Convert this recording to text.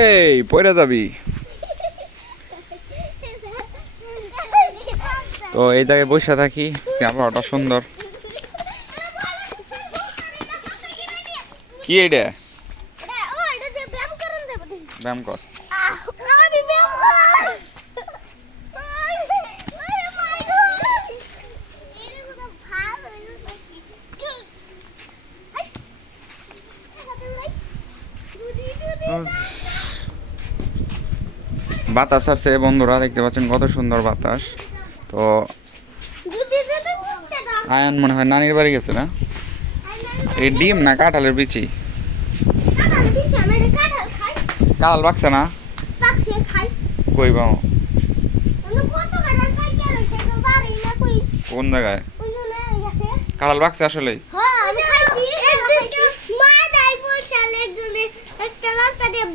এই পড়ে যাবি। তো এই জায়গায় বসে থাকি, আবহাওয়াটা সুন্দর। কি এটা? ব্যায়াম কর। বাতাস আসছে বন্ধুরা, দেখতে পাচ্ছেন কত সুন্দর বাতাস। তো আয়ান মনে হয় নানির বাড়ি গেছে না? এই ডিম না কাঁঠালের বিচি? কাঁঠাল পাকছে না? কই বাও? কোন জায়গায় কাঁঠাল পাকছে আসলে? একটা রাস্তা দিয়ে